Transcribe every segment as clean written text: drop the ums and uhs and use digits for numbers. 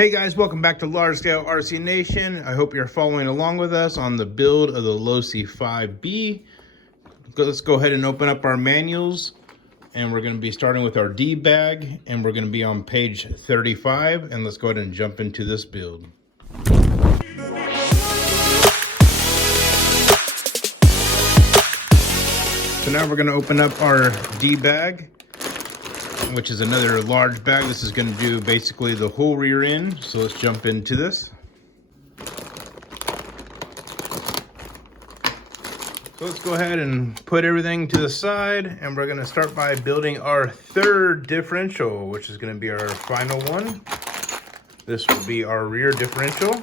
Hey guys, welcome back to Large Scale RC Nation. I hope you're following along with us on the build of the Losi 5B. Let's go ahead and open up our manuals, and we're going to be starting with our D bag, and we're going to be on page 35, and let's go ahead and jump into this build. So now we're going to open up our D bag, which is another large bag. This is going to do basically the whole rear end. So let's jump into this. So let's go ahead and put everything to the side, and we're going to start by building our third differential, which is going to be our final one. This will be our rear differential.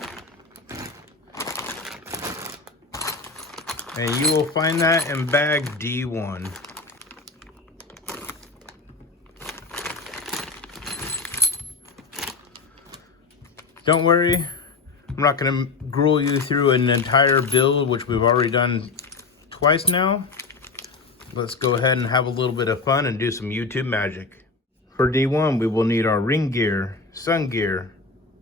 And you will find that in bag D1. Don't worry, I'm not going to gruel you through an entire build, which we've already done twice now. Let's go ahead and have a little bit of fun and do some YouTube magic. For D1, we will need our ring gear, sun gear,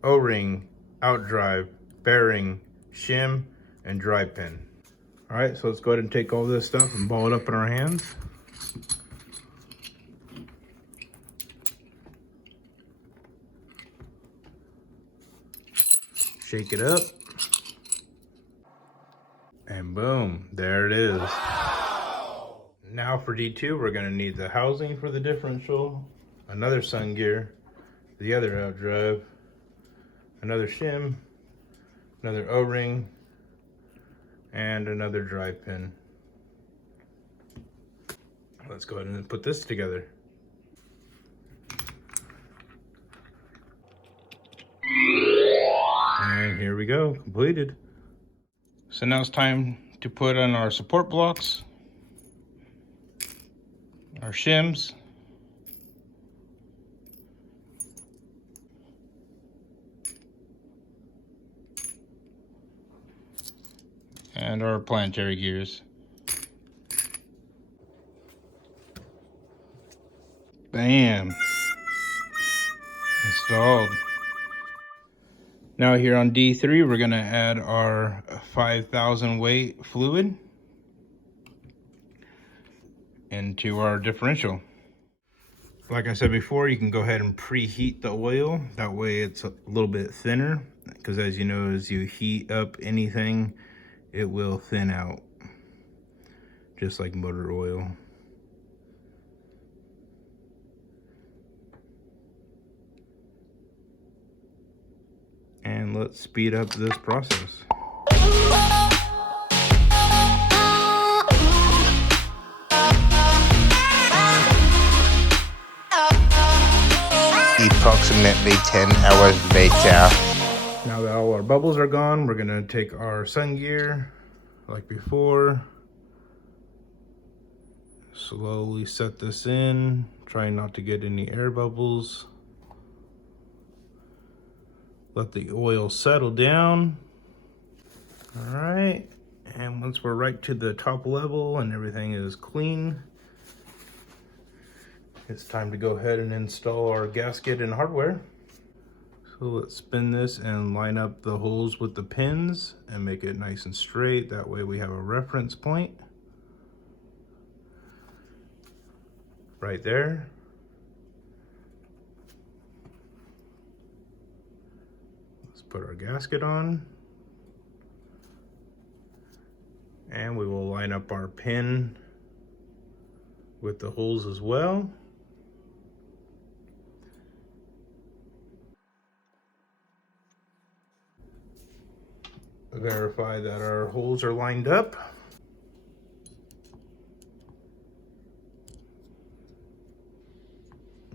O-ring, outdrive, bearing, shim, and drive pin. All right, so let's go ahead and take all this stuff and ball it up in our hands. Shake it up. And boom, there it is. Wow. Now for D2, we're gonna need the housing for the differential, another sun gear, the other outdrive, another shim, another O-ring, and another drive pin. Let's go ahead and put this together. And here we go, completed. So now it's time to put on our support blocks, our shims, and our planetary gears. Bam! Installed. Now here on D3, we're gonna add our 5,000 weight fluid into our differential. Like I said before, you can go ahead and preheat the oil. That way it's a little bit thinner, because as you know, as you heat up anything, it will thin out, just like motor oil. And let's speed up this process. Approximately 10 hours later. Now that all our bubbles are gone, we're gonna take our sun gear, like before. Slowly set this in, trying not to get any air bubbles. Let the oil settle down. All right, and once we're right to the top level and everything is clean, it's time to go ahead and install our gasket and hardware. So let's spin this and line up the holes with the pins and make it nice and straight. That way we have a reference point right there. Let's put our gasket on. And we will line up our pin with the holes as well. Verify that our holes are lined up.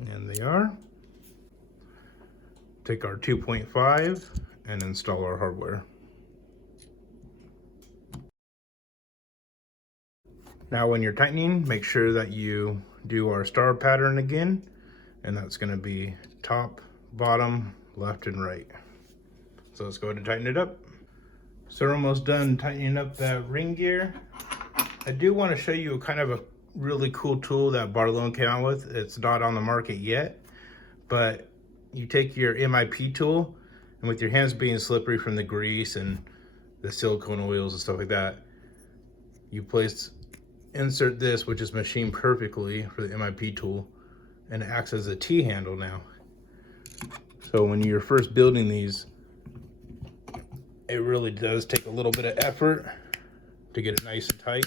And they are. Take our 2.5 and install our hardware. Now when you're tightening, make sure that you do our star pattern again, and that's going to be top, bottom, left, and right. So let's go ahead and tighten it up. So we're almost done tightening up that ring gear. I do want to show you kind of a really cool tool that Barlow came out with. It's not on the market yet, but you take your MIP tool, And with your hands being slippery from the grease and the silicone oils and stuff like that, you insert this, which is machined perfectly for the MIP tool, and it acts as a T-handle now. So when you're first building these, it really does take a little bit of effort to get it nice and tight.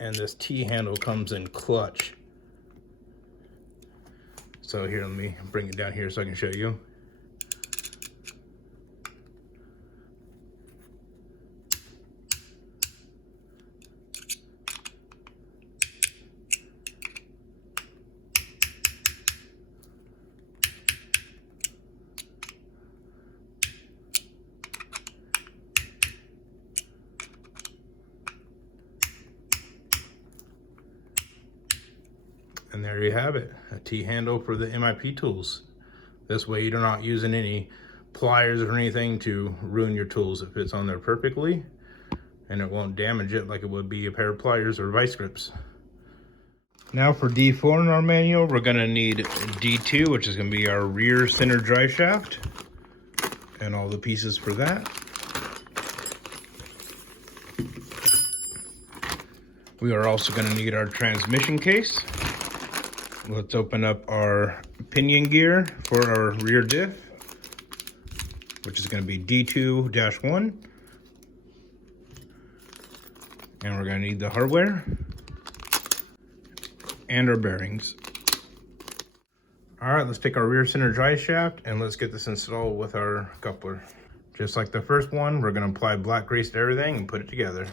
And this T-handle comes in clutch. So here, let me bring it down here so I can show you. And there you have it, a T-handle for the MIP tools. This way you're not using any pliers or anything to ruin your tools. It fits on there perfectly, and it won't damage it like it would be a pair of pliers or vice grips. Now for D4 in our manual, we're gonna need D2, which is gonna be our rear center drive shaft, and all the pieces for that. We are also gonna need our transmission case. Let's open up our pinion gear for our rear diff, which is going to be D2-1. And we're going to need the hardware and our bearings. All right, let's take our rear center drive shaft and let's get this installed with our coupler. Just like the first one, we're going to apply black grease to everything and put it together.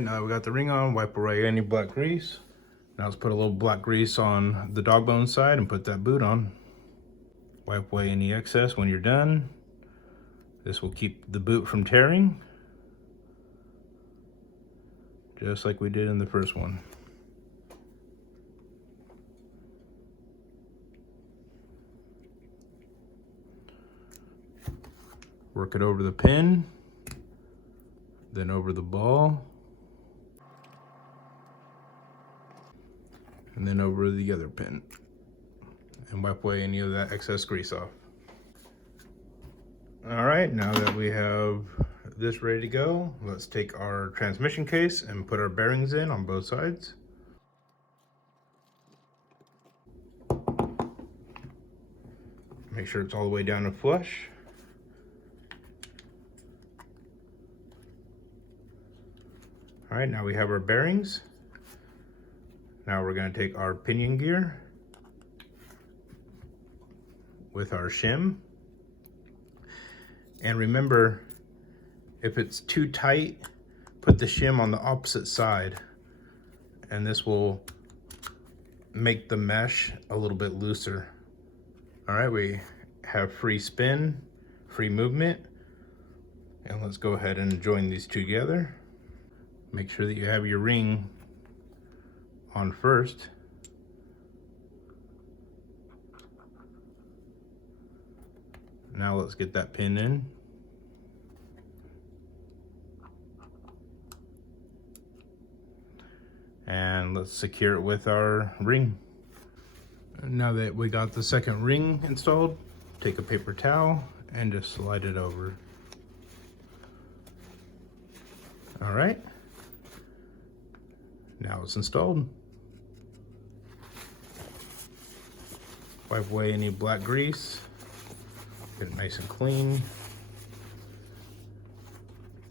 Now that we got the ring on, wipe away any black grease. Now let's put a little black grease on the dog bone side and put that boot on. Wipe away any excess when you're done. This will keep the boot from tearing, just like we did in the first one. Work it over the pin, then over the ball, and then over the other pin, and wipe away any of that excess grease off. All right, now that we have this ready to go, let's take our transmission case and put our bearings in on both sides. Make sure it's all the way down to flush. All right, now we have our bearings. Now we're going to take our pinion gear with our shim. And remember, if it's too tight, put the shim on the opposite side, and this will make the mesh a little bit looser. All right, we have free spin, free movement, and let's go ahead and join these two together. Make sure that you have your ring on first. Now let's get that pin in. And let's secure it with our ring. Now that we got the second ring installed, take a paper towel and just slide it over. All right. Now it's installed. Wipe away any black grease. Get it nice and clean.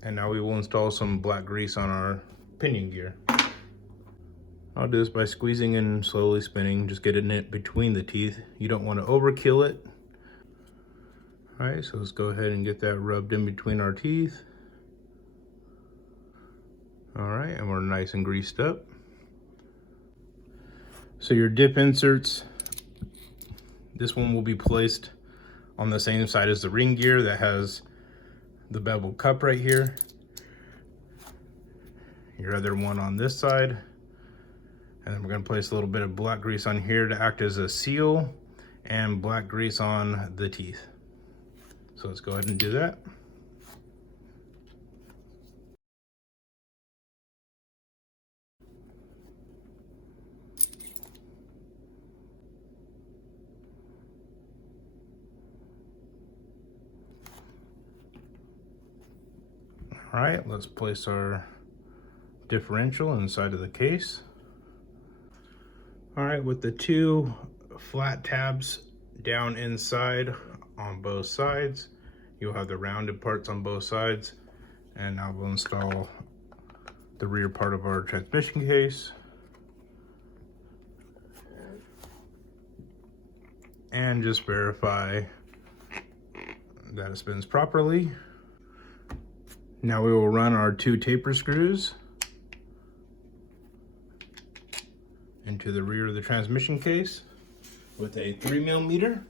And now we will install some black grease on our pinion gear. I'll do this by squeezing and slowly spinning, just getting it between the teeth. You don't want to overkill it. All right, so let's go ahead and get that rubbed in between our teeth. All right, and we're nice and greased up. So your dip inserts, this one will be placed on the same side as the ring gear that has the bevel cup right here. Your other one on this side. And then we're gonna place a little bit of black grease on here to act as a seal, and black grease on the teeth. So let's go ahead and do that. All right, let's place our differential inside of the case. All right, with the two flat tabs down inside on both sides, you'll have the rounded parts on both sides. And now we'll install the rear part of our transmission case. And just verify that it spins properly. Now we will run our two taper screws into the rear of the transmission case with a 3mm.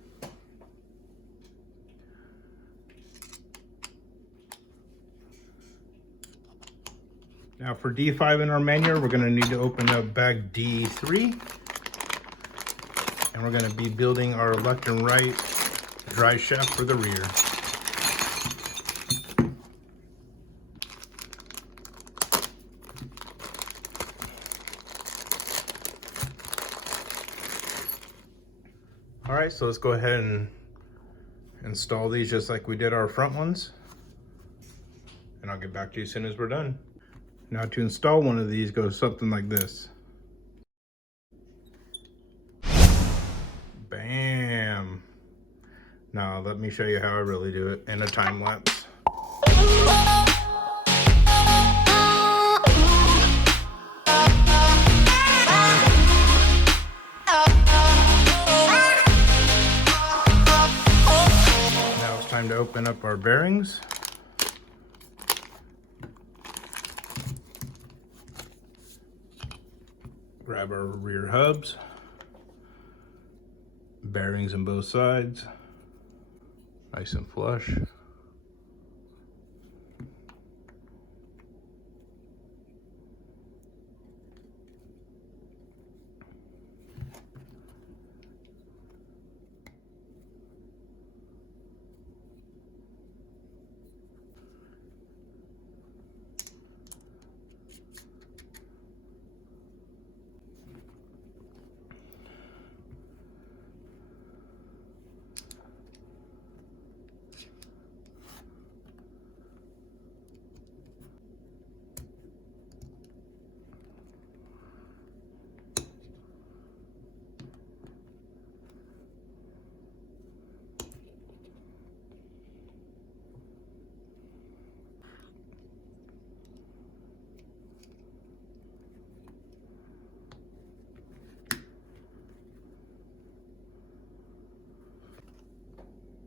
Now for D5 in our manual, we're going to need to open up bag D3. And we're going to be building our left and right drive shaft for the rear. All right, so let's go ahead and install these just like we did our front ones. And I'll get back to you as soon as we're done. Now to install one of these goes something like this. Bam. Now let me show you how I really do it in a time lapse. Now it's time to open up our bearings. Grab our rear hubs. Bearings on both sides, nice and flush.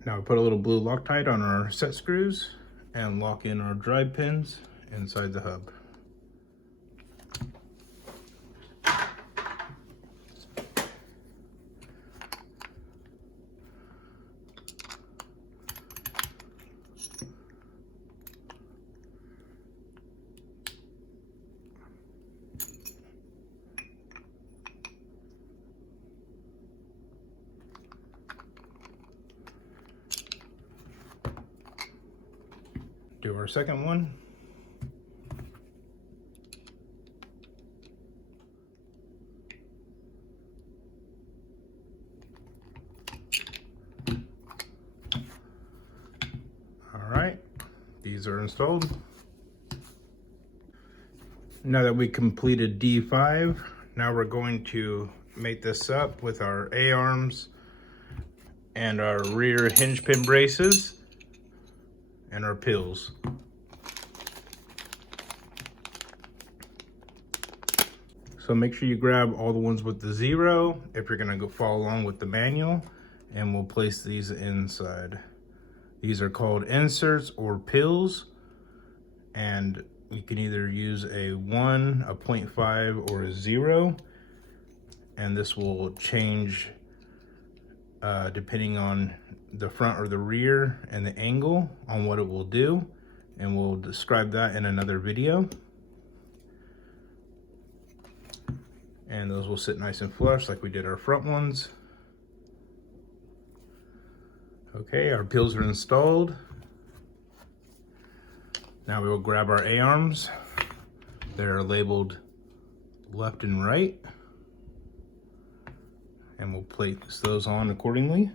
Now put a little blue Loctite on our set screws and lock in our drive pins inside the hub. Do our second one. All right, these are installed. Now that we completed D5, now we're going to make this up with our A-arms and our rear hinge pin braces and our pills. So make sure you grab all the ones with the 0 if you're gonna go follow along with the manual, and we'll place these inside. These are called inserts or pills, and you can either use a 1, a 0.5, or a 0, and this will change depending on the front or the rear and the angle on what it will do, and we'll describe that in another video. And those will sit nice and flush like we did our front ones. Okay, our peels are installed. Now we will grab our A-arms. They're labeled left and right. And we'll place those on accordingly.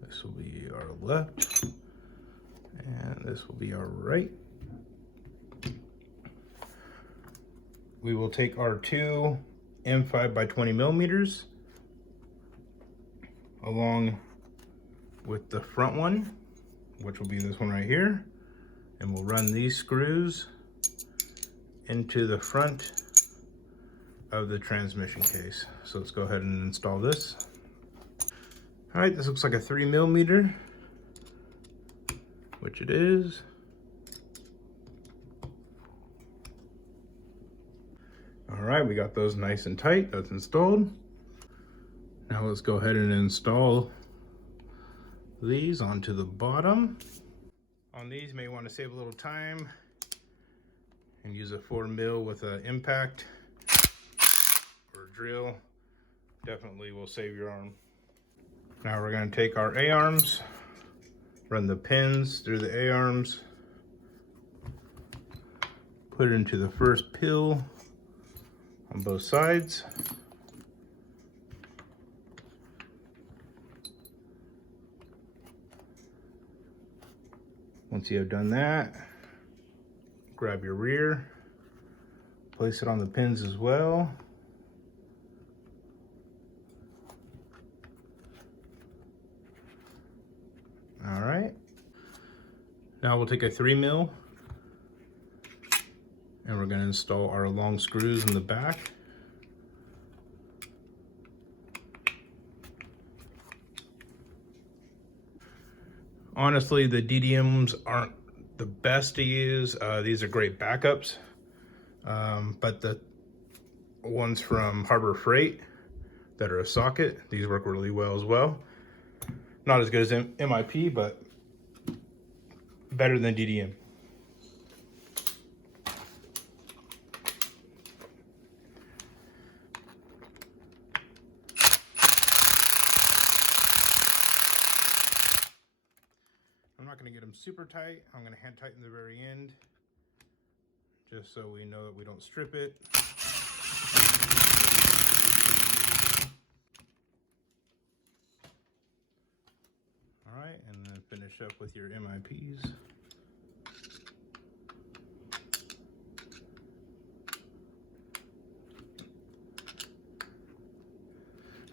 This will be our left, and this will be our right. We will take our two M5 by 20 millimeters along with the front one, which will be this one right here, and we'll run these screws into the front of the transmission case. So let's go ahead and install this. All right, this looks like a 3 millimeter, which it is. All right, we got those nice and tight. That's installed. Now let's go ahead and install these onto the bottom. On these, you may want to save a little time and use a 4 mil with an impact or a drill. Definitely will save your arm. Now we're going to take our A-arms, run the pins through the A-arms, put it into the first peel on both sides. Once you have done that, grab your rear, place it on the pins as well. All right. Now we'll take a 3 mil and we're going to install our long screws in the back. Honestly, the DDMs aren't the best to use. These are great backups, but the ones from Harbor Freight that are a socket, these work really well as well. Not as good as MIP, but better than DDM. I'm not going to get them super tight. I'm going to hand tighten the very end, just so we know that we don't strip it. All right, and then finish up with your MIPs.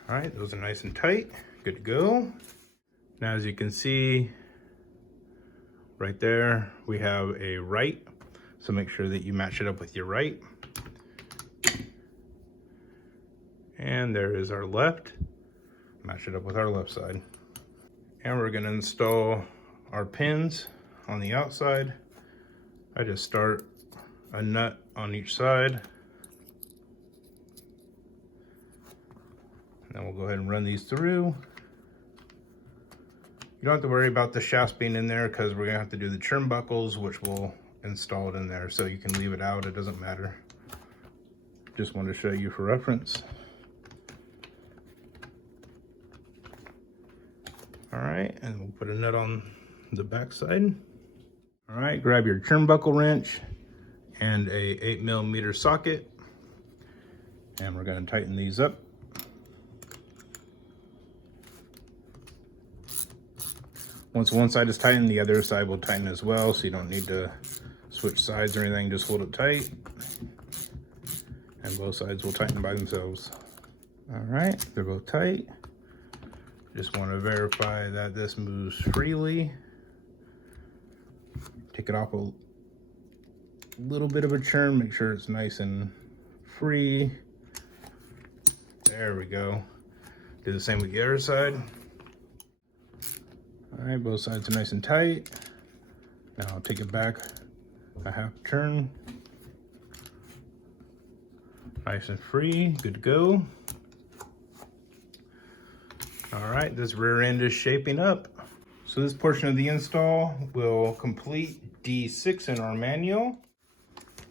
All right, those are nice and tight, good to go. Now, as you can see, right there, we have a right, so make sure that you match it up with your right. And there is our left, match it up with our left side. And we're gonna install our pins on the outside. I just start a nut on each side. And then we'll go ahead and run these through. You don't have to worry about the shafts being in there because we're gonna have to do the trim buckles, which will install it in there. So you can leave it out, it doesn't matter. Just wanted to show you for reference. All right, and we'll put a nut on the back side. All right, grab your trim buckle wrench and a 8 millimeter socket. And we're gonna tighten these up. Once one side is tightened, the other side will tighten as well, so you don't need to switch sides or anything, just hold it tight. And both sides will tighten by themselves. All right, they're both tight. Just want to verify that this moves freely. Take it off a little bit of a churn, make sure it's nice and free. There we go. Do the same with the other side. All right, both sides are nice and tight. Now I'll take it back a half turn. Nice and free, good to go. All right, this rear end is shaping up. So this portion of the install will complete D6 in our manual.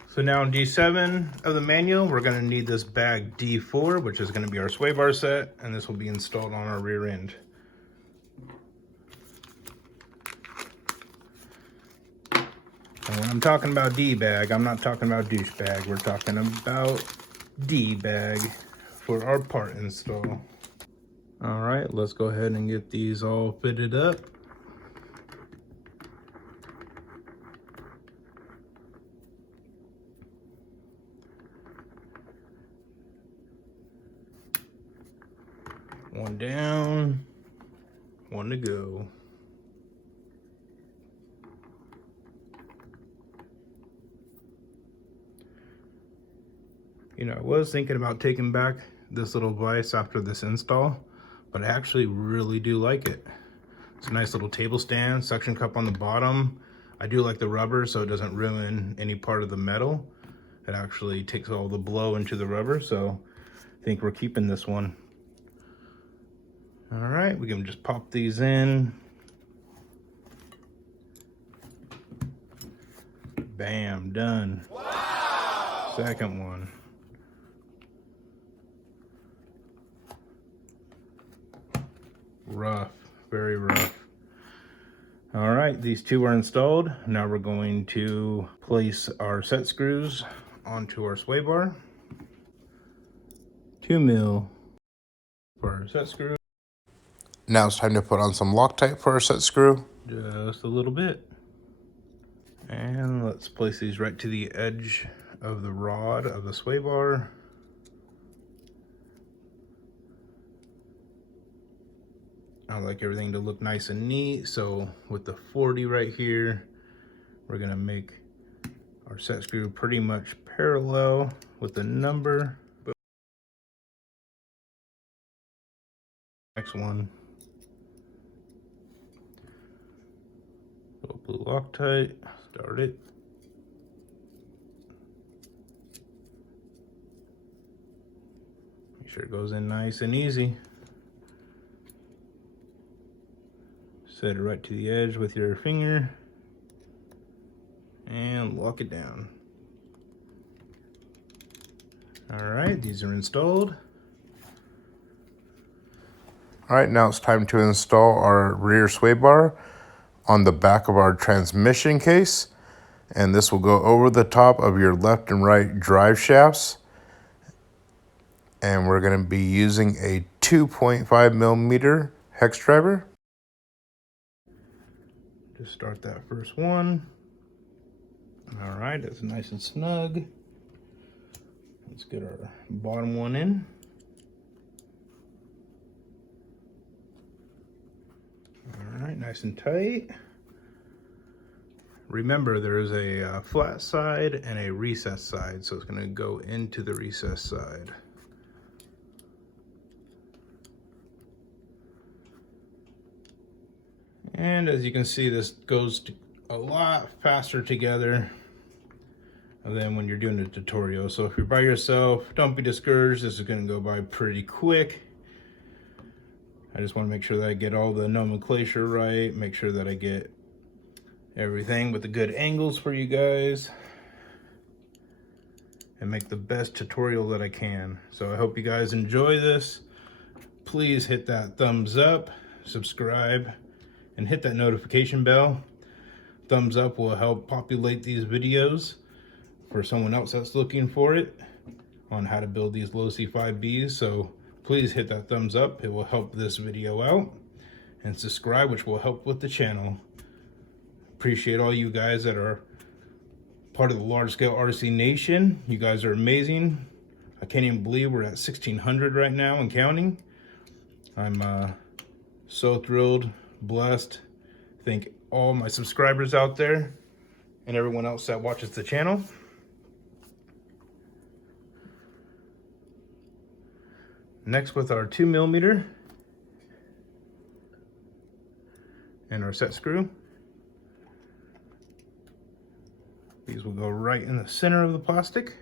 So So now in D7 of the manual, we're gonna need this bag D4, which is gonna be our Swaybar set, and this will be installed on our rear end. And when I'm talking about D-bag, I'm not talking about douchebag. We're talking about D-bag for our part install. All right, let's go ahead and get these all fitted up. One down, one to go. You know, I was thinking about taking back this little vise after this install, but I actually really do like it. It's a nice little table stand, suction cup on the bottom. I do like the rubber so it doesn't ruin any part of the metal. It actually takes all the blow into the rubber, so I think we're keeping this one. All right, we can just pop these in. Bam, done. Wow! Second one. Rough, very rough. All right, these two are installed. Now we're going to place our set screws onto our sway bar. 2 mil for our set screw. Now it's time to put on some Loctite for our set screw. Just a little bit. And let's place these right to the edge of the rod of the sway bar. I like everything to look nice and neat, so with the 40 right here, we're gonna make our set screw pretty much parallel with the number. Next one. Little blue Loctite, start it. Make sure it goes in nice and easy. Set it right to the edge with your finger and lock it down. All right, these are installed. All right, now it's time to install our rear sway bar on the back of our transmission case. And this will go over the top of your left and right drive shafts. And we're gonna be using a 2.5 millimeter hex driver. Just start that first one. All right, that's nice and snug. Let's get our bottom one in. All right, nice and tight. Remember, there is a flat side and a recessed side, so it's gonna go into the recessed side. And as you can see, this goes a lot faster together than when you're doing a tutorial. So if you're by yourself, don't be discouraged. This is gonna go by pretty quick. I just wanna make sure that I get all the nomenclature right, make sure that I get everything with the good angles for you guys, and make the best tutorial that I can. So I hope you guys enjoy this. Please hit that thumbs up, subscribe, and hit that notification bell. Thumbs up will help populate these videos for someone else that's looking for it on how to build these Losi 5Bs. So please hit that thumbs up. It will help this video out. And subscribe, which will help with the channel. Appreciate all you guys that are part of the Large Scale RC Nation. You guys are amazing. I can't even believe we're at 1,600 right now and counting. I'm so thrilled, blessed. Thank all my subscribers out there and everyone else that watches the channel. Next, with our 2 millimeter and our set screw. These will go right in the center of the plastic.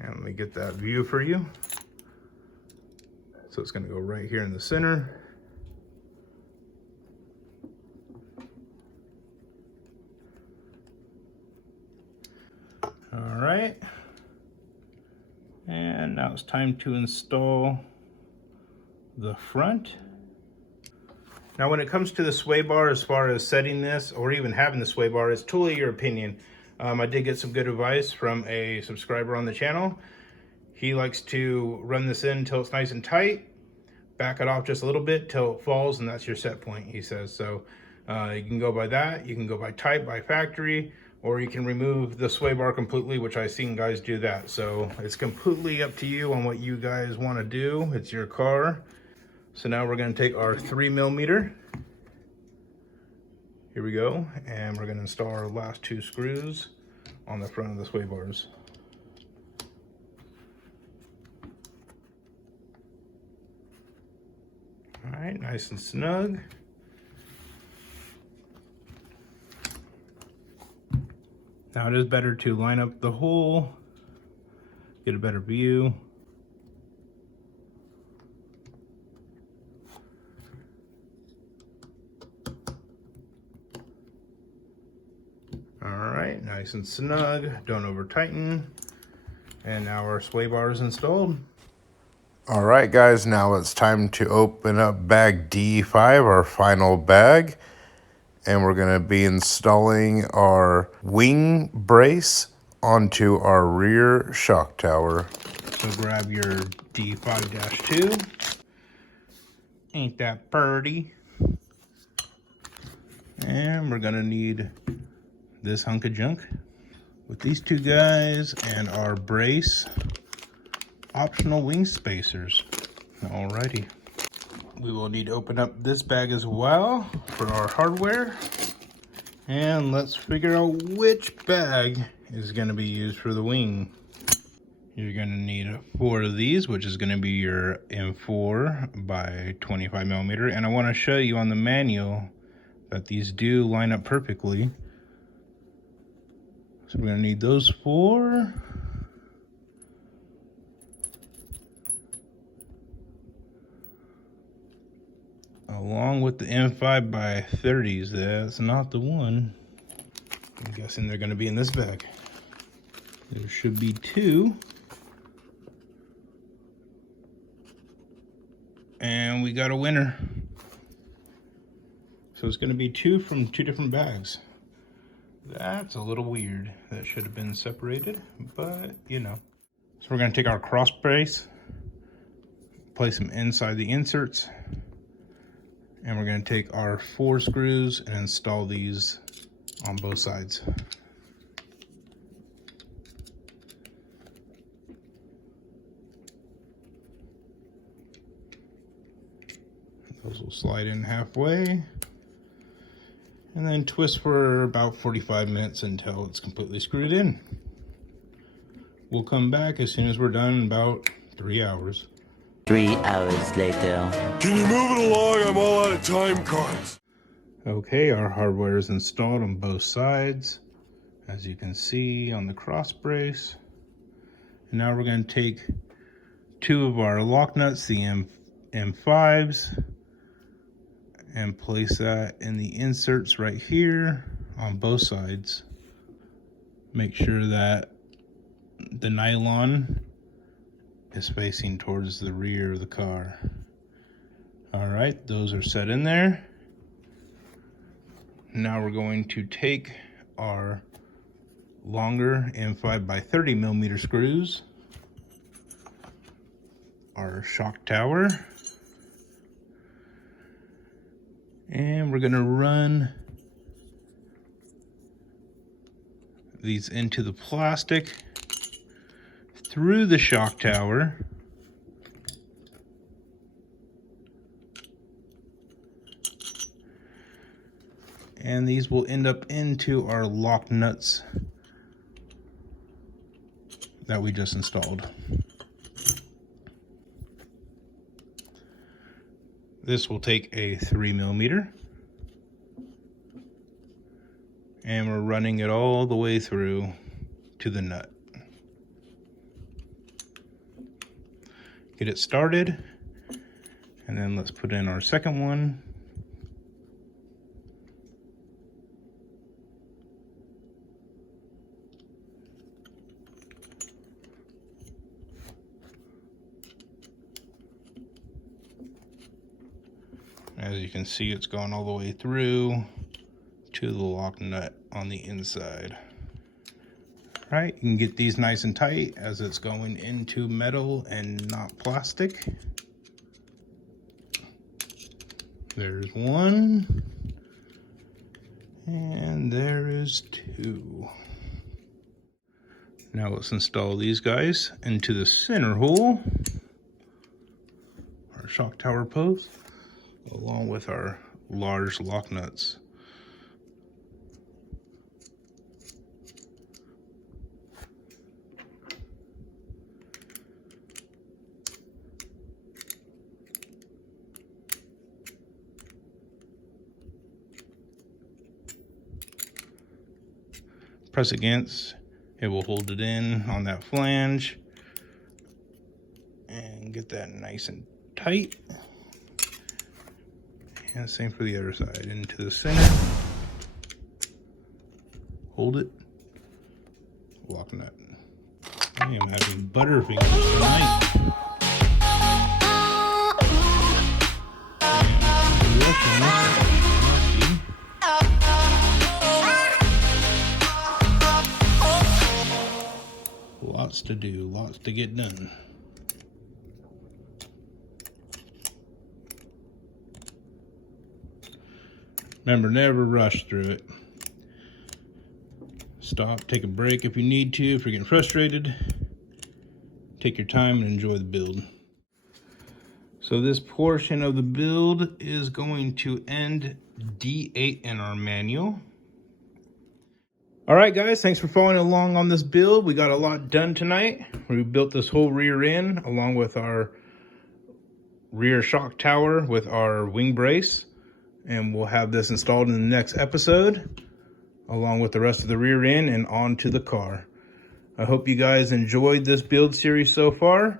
And let me get that view for you. So it's going to go right here in the center. All right. And now it's time to install the front. Now when it comes to the sway bar, as far as setting this or even having the sway bar, it's totally your opinion. I did get some good advice from a subscriber on the channel. He likes to run this in until it's nice and tight, back it off just a little bit till it falls, and that's your set point, he says. So you can go by that, you can go by type, by factory, or you can remove the sway bar completely, which I've seen guys do that. So it's completely up to you on what you guys want to do. It's your car. So now we're going to take our 3mm. Here we go, and we're going to install our last 2 screws on the front of the sway bars. All right, nice and snug. Now it is better to line up the hole, get a better view. All right, nice and snug, don't over tighten. And now our sway bar is installed. All right, guys, now it's time to open up bag D5, our final bag. And we're gonna be installing our wing brace onto our rear shock tower. So grab your D5-2. Ain't that purty? And we're gonna need this hunk of junk with these 2 guys and our brace optional wing spacers. Alrighty. We will need to open up this bag as well for our hardware. And let's figure out which bag is going to be used for the wing. You're going to need 4 of these, which is going to be your M4 by 25mm. And I want to show you on the manual that these do line up perfectly. So we're going to need those 4. Along with the M5 by 30s, that's not the one. I'm guessing they're going to be in this bag. There should be 2. And we got a winner. So it's going to be 2 from 2 different bags. That's a little weird. That should have been separated, but you know. So we're going to take our cross brace, place them inside the inserts, and we're going to take our 4 screws and install these on both sides. Those will slide in halfway, and then twist for about 45 minutes until it's completely screwed in. We'll come back as soon as we're done in about 3 hours. 3 hours later. Can you move it along? I'm all out of time cards. Okay, our hardware is installed on both sides, as you can see on the cross brace. And now we're going to take 2 of our lock nuts, the M5s, and place that in the inserts right here on both sides. Make sure that the nylon is facing towards the rear of the car. All right, those are set in there. Now we're going to take our longer M5 by 30mm screws, our shock tower, and we're gonna run these into the plastic through the shock tower, and these will end up into our lock nuts that we just installed. This will take a 3mm, and we're running it all the way through to the nut. Get it started, And then let's put in our second one. As you can see, it's gone all the way through to the lock nut on the inside. All right, you can get these nice and tight as it's going into metal and not plastic. There's one, and there is two. Now let's install these guys into the center hole, our shock tower post, along with our large lock nuts. Press against, it will hold it in on that flange and get that nice and tight. And same for the other side, into the center. Hold it, lock nut. I am having butterfingers tonight. Lots to do, lots to get done. Remember, never rush through it. Stop, take a break if you need to, if you're getting frustrated. Take your time and enjoy the build. So this portion of the build is going to end D8 in our manual. All right, guys, thanks for following along on this build. We got a lot done tonight. We built this whole rear end along with our rear shock tower with our wing brace. And we'll have this installed in the next episode, along with the rest of the rear end and onto the car. I hope you guys enjoyed this build series so far.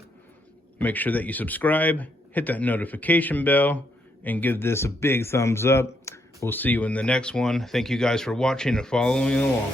Make sure that you subscribe, hit that notification bell, and give this a big thumbs up. We'll see you in the next one. Thank you guys for watching and following along.